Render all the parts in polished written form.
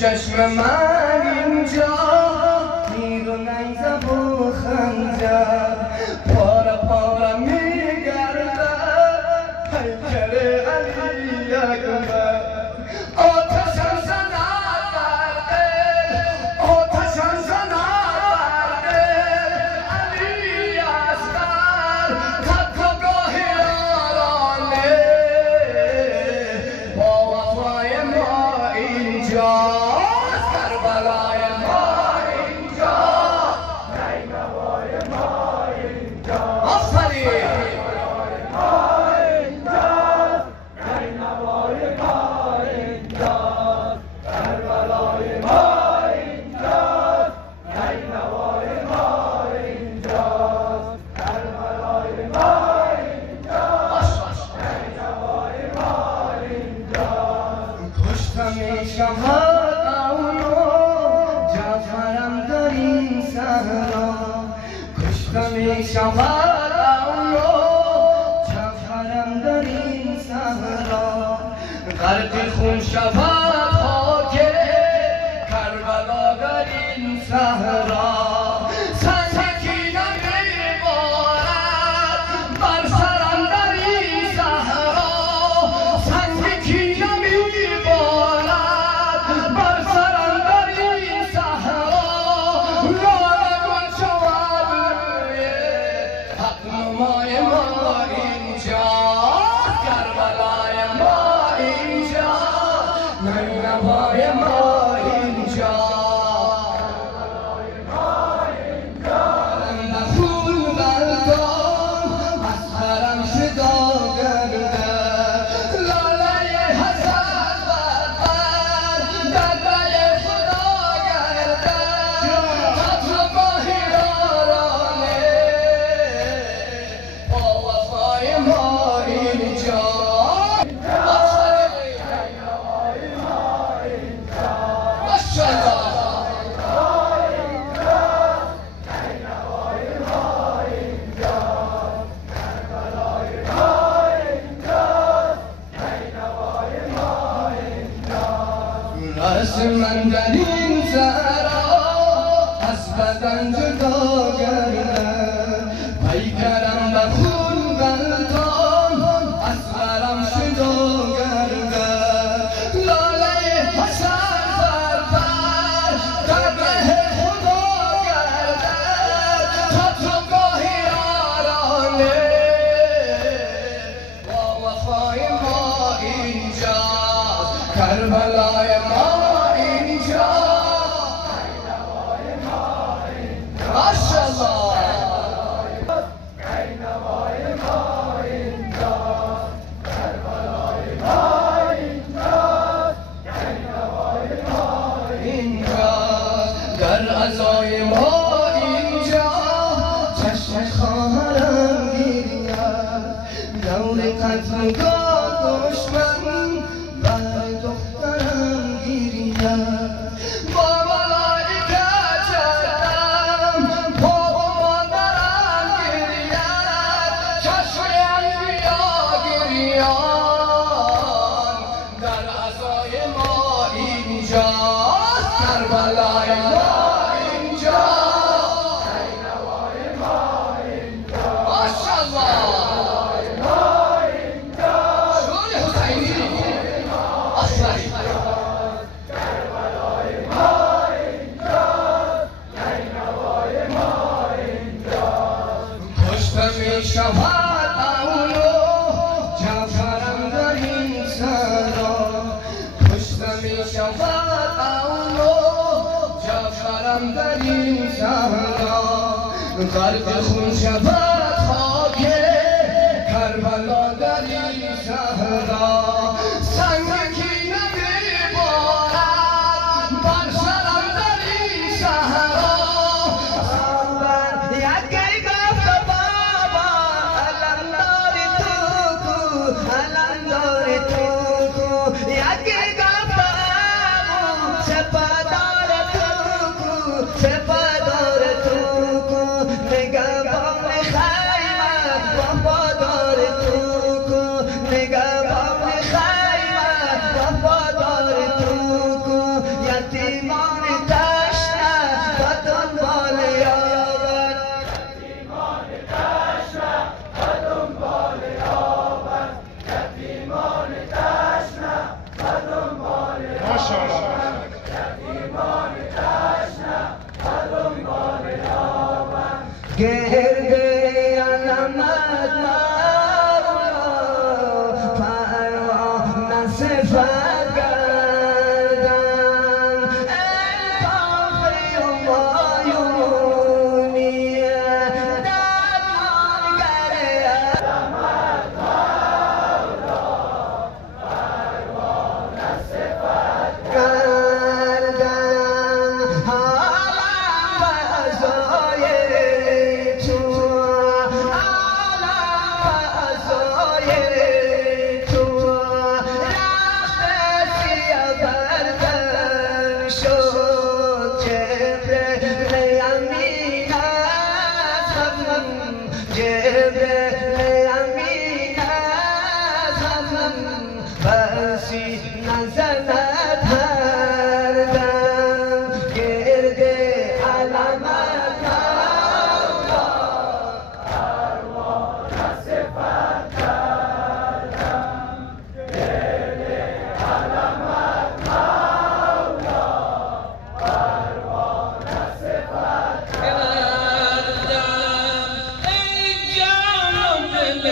چشم من اینجا تیر و نیزه و خنجر پاره پاره میگرده هیکل علی اکبر آتشم زند بر دل آتشم زند بر دل علی اصغر خطگاه یارانه با وفای ما اینجاست کربلای ما اینجاست نینوای ما اینجاست آفرین شهاد اونو جعفرم در این صحرا کشتم شهاد اونو جعفرم در این صحرا غرق خون شود خاک کربلا در این صحرا نینوای ما اینجا نخون بردان از حرم شدا گرده لاله حسن بردن در دل خدا گرده خطباه یارانه با وفای ما اینجا راست من در این صحرا از بدن جدا گردم پیکرم به خون غلطان از غرم شدا گردم لاله حسن بربر در ره خدا گردم خطگاه یارانه با وفای ما اینجاست کربلای ما در عزای ما اینجا چشم خواهرم گیرید دور قتلگاه دشمن بر دخترم گیرید با ملائکه چردم با مادرم گیرید چشم انبیا گیریان در عزای ما اینجا کربلای ما اینجا نینوای ما اینجا ماشاءالله ما اینجا شوری حسینی آفرین کربلای ما اینجا نینوای ما اینجا کشته میشود اونو جعفرم در این صحرا کشته میشود جعفرم در این صحرا غرق خون شود خاک کربلا در این صحرا سنگ کینه میبارد بر سرم در این صحرا یکی گفت بابا علم داری تو کو علم داری تو کو یکی گفت امو سپادار سپادار تو کو نگهبان خیمه وفادار تو کو نگهبان صفت کردم التافه و مایونی درمانگر علمت پروانه صفت کردم عالم فضای تو نزند هر دم گرد علمت مولا پروانه صفت کردم گرد علمت مولا پروانه صفت کردم ای جان و دل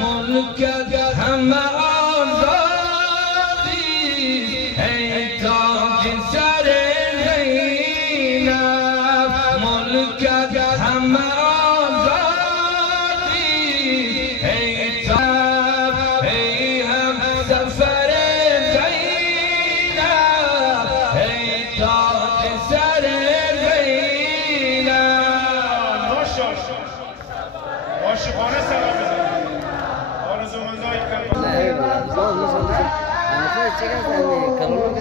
ملكك هم عاشقانه سلام بزنید. آرزومندای کم. نه زمان مثلا انا فاز چیکار کنی کارو که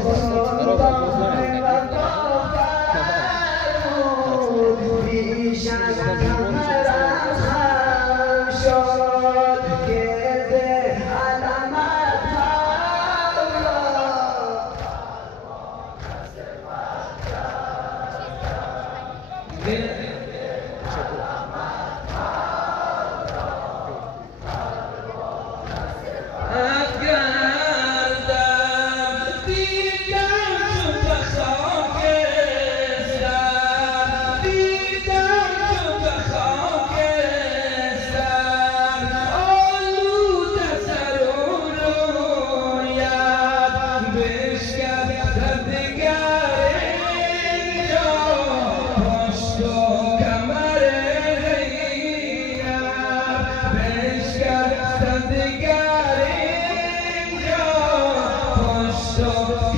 So